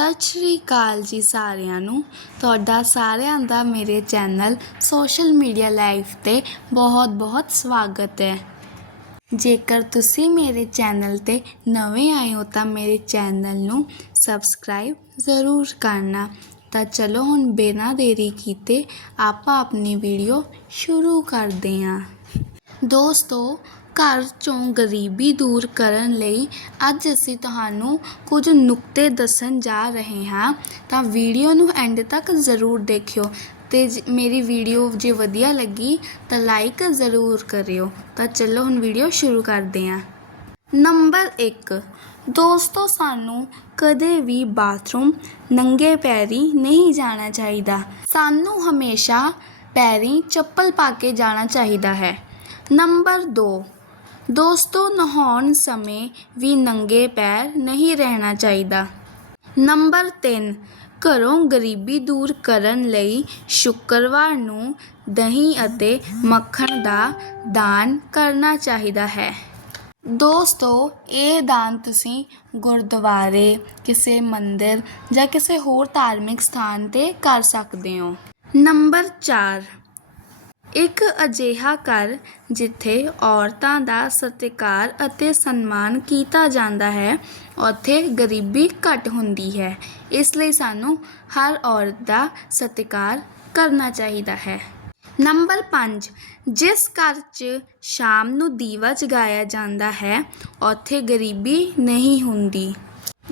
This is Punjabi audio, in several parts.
ਸਤਿ ਸ਼੍ਰੀ ਅਕਾਲ ਜੀ ਸਾਰਿਆਂ ਨੂੰ। ਤੁਹਾਡਾ ਸਾਰਿਆਂ ਦਾ ਮੇਰੇ ਚੈਨਲ ਸੋਸ਼ਲ ਮੀਡੀਆ ਲਾਈਵ 'ਤੇ ਬਹੁਤ-ਬਹੁਤ ਸਵਾਗਤ ਹੈ। ਜੇਕਰ ਤੁਸੀਂ ਮੇਰੇ ਚੈਨਲ 'ਤੇ ਨਵੇਂ ਆਏ ਹੋ ਤਾਂ ਮੇਰੇ ਚੈਨਲ ਨੂੰ ਸਬਸਕ੍ਰਾਈਬ ਜ਼ਰੂਰ ਕਰਨਾ। ਤਾਂ ਚਲੋ ਹੁਣ ਬਿਨਾਂ ਦੇਰੀ ਕੀਤੇ ਆਪਾਂ ਆਪਣੀ ਵੀਡੀਓ ਸ਼ੁਰੂ ਕਰਦੇ ਹਾਂ। ਦੋਸਤੋ ਘਰ ਚੋਂ ਗਰੀਬੀ ਦੂਰ ਕਰਨ ਲਈ ਅੱਜ ਅਸੀਂ ਤੁਹਾਨੂੰ ਕੁਝ ਨੁਕਤੇ ਦੱਸਣ ਜਾ ਰਹੇ ਹਾਂ। ਤਾਂ ਵੀਡੀਓ ਨੂੰ ਐਂਡ ਤੱਕ ਜ਼ਰੂਰ ਦੇਖਿਓ ਤੇ ਜ- ਮੇਰੀ ਵੀਡੀਓ ਜੇ ਵਧੀਆ ਲੱਗੀ ਤਾਂ ਲਾਈਕ ਜ਼ਰੂਰ ਕਰਿਓ। ਤਾਂ ਚਲੋ ਹੁਣ ਵੀਡੀਓ ਸ਼ੁਰੂ ਕਰਦੇ ਹਾਂ। ਨੰਬਰ 1 ਦੋਸਤੋ ਸਾਨੂੰ ਕਦੇ ਵੀ ਬਾਥਰੂਮ ਨੰਗੇ ਪੈਰੀ ਨਹੀਂ ਜਾਣਾ ਚਾਹੀਦਾ। ਸਾਨੂੰ ਹਮੇਸ਼ਾ ਪੈਰੀ ਚੱਪਲ ਪਾ ਕੇ ਜਾਣਾ ਚਾਹੀਦਾ ਹੈ। ਨੰਬਰ 2 ਦੋਸਤੋ, ਨਹਾਉਣ ਸਮੇਂ ਵੀ ਨੰਗੇ ਪੈਰ ਨਹੀਂ ਰਹਿਣਾ ਚਾਹੀਦਾ। ਨੰਬਰ 3 ਘਰੋਂ ਗਰੀਬੀ ਦੂਰ ਕਰਨ ਲਈ ਸ਼ੁੱਕਰਵਾਰ ਨੂੰ ਦਹੀਂ ਅਤੇ ਮੱਖਣ ਦਾ ਦਾਨ ਕਰਨਾ ਚਾਹੀਦਾ ਹੈ। ਦੋਸਤੋ, ਇਹ ਦਾਨ ਤੁਸੀਂ ਗੁਰਦੁਆਰੇ, ਕਿਸੇ ਮੰਦਿਰ ਜਾਂ ਕਿਸੇ ਹੋਰ ਧਾਰਮਿਕ ਸਥਾਨ ਤੇ ਕਰ ਸਕਦੇ ਹੋ। ਨੰਬਰ 4 ਇੱਕ ਅਜਿਹਾ ਘਰ ਜਿੱਥੇ ਔਰਤਾਂ ਦਾ ਸਤਿਕਾਰ ਅਤੇ ਸਨਮਾਨ ਕੀਤਾ ਜਾਂਦਾ ਹੈ, ਉੱਥੇ ਗਰੀਬੀ ਘੱਟ ਹੁੰਦੀ ਹੈ। ਇਸ ਲਈ ਸਾਨੂੰ ਹਰ ਔਰਤ ਦਾ ਸਤਿਕਾਰ ਕਰਨਾ ਚਾਹੀਦਾ ਹੈ। ਨੰਬਰ 5 ਜਿਸ ਘਰ 'ਚ ਸ਼ਾਮ ਨੂੰ ਦੀਵਾ ਜਗਾਇਆ ਜਾਂਦਾ ਹੈ, ਉੱਥੇ ਗਰੀਬੀ ਨਹੀਂ ਹੁੰਦੀ।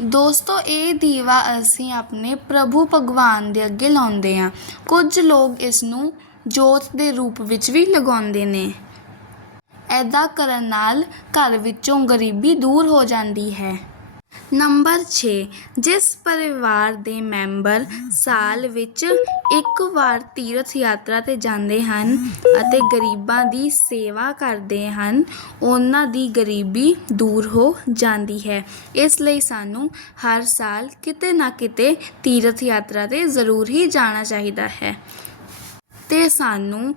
ਦੋਸਤੋ, ਇਹ ਦੀਵਾ ਅਸੀਂ ਆਪਣੇ ਪ੍ਰਭੂ ਭਗਵਾਨ ਦੇ ਅੱਗੇ ਲਾਉਂਦੇ ਹਾਂ। ਕੁਝ ਲੋਕ ਇਸ ਨੂੰ ਜੋਤ ਦੇ ਰੂਪ ਵਿੱਚ ਵੀ ਲਗਾਉਂਦੇ ਨੇ। ਐਦਾਂ ਕਰਨ ਨਾਲ ਘਰ ਵਿੱਚੋਂ ਗਰੀਬੀ ਦੂਰ ਹੋ ਜਾਂਦੀ ਹੈ। ਨੰਬਰ 6 ਜਿਸ ਪਰਿਵਾਰ ਦੇ ਮੈਂਬਰ ਸਾਲ ਵਿੱਚ ਇੱਕ ਵਾਰ ਤੀਰਥ ਯਾਤਰਾ ਤੇ ਜਾਂਦੇ ਹਨ ਅਤੇ ਗਰੀਬਾਂ ਦੀ ਸੇਵਾ ਕਰਦੇ ਹਨ, ਉਹਨਾਂ ਦੀ ਗਰੀਬੀ ਦੂਰ ਹੋ ਜਾਂਦੀ ਹੈ। ਇਸ ਲਈ ਸਾਨੂੰ ਹਰ ਸਾਲ ਕਿਤੇ ਨਾ ਕਿਤੇ ਤੀਰਥ ਯਾਤਰਾ ਤੇ ਜ਼ਰੂਰ ਹੀ ਜਾਣਾ ਚਾਹੀਦਾ ਹੈ। ਤੇ ਸਾਨੂੰ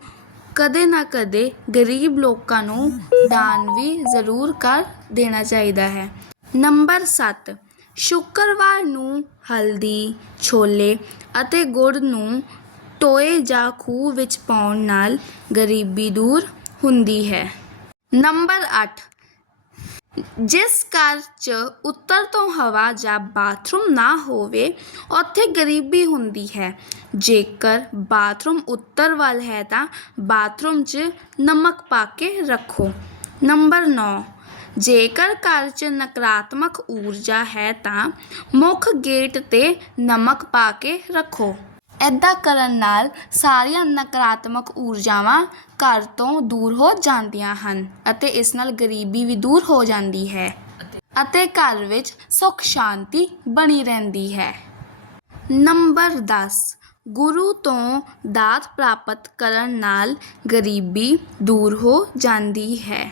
ਕਦੇ ਨਾ ਕਦੇ ਗਰੀਬ ਲੋਕਾਂ ਨੂੰ ਦਾਨ ਵੀ ਜ਼ਰੂਰ ਕਰ ਦੇਣਾ ਚਾਹੀਦਾ ਹੈ। ਨੰਬਰ ਸੱਤ, ਸ਼ੁੱਕਰਵਾਰ ਨੂੰ ਹਲਦੀ, ਛੋਲੇ ਅਤੇ ਗੁੜ ਨੂੰ ਟੋਏ ਜਾਂ ਖੂਹ ਵਿੱਚ ਪਾਉਣ ਨਾਲ ਗਰੀਬੀ ਦੂਰ ਹੁੰਦੀ ਹੈ। ਨੰਬਰ 8 ਜਿਸ ਘਰ 'ਚ ਉੱਤਰ ਤੋਂ ਹਵਾ ਜਾਂ ਬਾਥਰੂਮ ਨਾ ਹੋਵੇ, ਉੱਥੇ ਗਰੀਬੀ ਹੁੰਦੀ ਹੈ। ਜੇਕਰ ਬਾਥਰੂਮ ਉੱਤਰ ਵੱਲ ਹੈ ਤਾਂ ਬਾਥਰੂਮ 'ਚ ਨਮਕ ਪਾ ਕੇ ਰੱਖੋ। ਨੰਬਰ 9 ਜੇਕਰ ਘਰ 'ਚ ਨਕਾਰਾਤਮਕ ਊਰਜਾ ਹੈ ਤਾਂ ਮੁੱਖ ਗੇਟ ਤੇ ਨਮਕ ਪਾ ਕੇ ਰੱਖੋ। ਇੱਦਾਂ ਕਰਨ ਨਾਲ ਸਾਰੀਆਂ ਨਕਾਰਾਤਮਕ ਊਰਜਾਵਾਂ ਘਰ ਤੋਂ ਦੂਰ ਹੋ ਜਾਂਦੀਆਂ ਹਨ ਅਤੇ ਇਸ ਨਾਲ ਗਰੀਬੀ ਵੀ ਦੂਰ ਹੋ ਜਾਂਦੀ ਹੈ ਅਤੇ ਘਰ ਵਿੱਚ ਸੁੱਖ ਸ਼ਾਂਤੀ ਬਣੀ ਰਹਿੰਦੀ ਹੈ। ਨੰਬਰ 10 ਗੁਰੂ ਤੋਂ ਦਾਤ ਪ੍ਰਾਪਤ ਕਰਨ ਨਾਲ ਗਰੀਬੀ ਦੂਰ ਹੋ ਜਾਂਦੀ ਹੈ।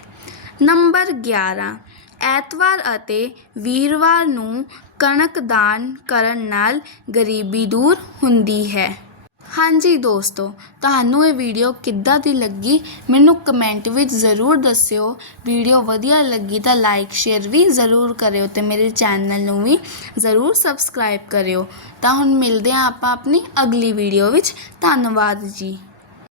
ਨੰਬਰ 11 ਐਤਵਾਰ ਅਤੇ ਵੀਰਵਾਰ ਨੂੰ ਕਣਕ ਦਾਨ ਕਰਨ ਨਾਲ ਗਰੀਬੀ ਦੂਰ ਹੁੰਦੀ ਹੈ। ਹਾਂਜੀ ਦੋਸਤੋ, ਤੁਹਾਨੂੰ ਇਹ ਵੀਡੀਓ ਕਿੱਦਾਂ ਦੀ ਲੱਗੀ? ਮੈਨੂੰ ਕਮੈਂਟ ਵਿੱਚ ਜ਼ਰੂਰ ਦੱਸਿਓ। ਵੀਡੀਓ ਵਧੀਆ ਲੱਗੀ ਤਾਂ ਲਾਈਕ ਸ਼ੇਅਰ ਵੀ ਜ਼ਰੂਰ ਕਰਿਓ ਤੇ ਮੇਰੇ ਚੈਨਲ ਨੂੰ ਵੀ ਜ਼ਰੂਰ ਸਬਸਕ੍ਰਾਈਬ ਕਰਿਓ। ਤਾਂ ਹੁਣ ਮਿਲਦੇ ਹਾਂ ਆਪਾਂ ਆਪਣੀ ਅਗਲੀ ਵੀਡੀਓ ਵਿੱਚ। ਧੰਨਵਾਦ ਜੀ।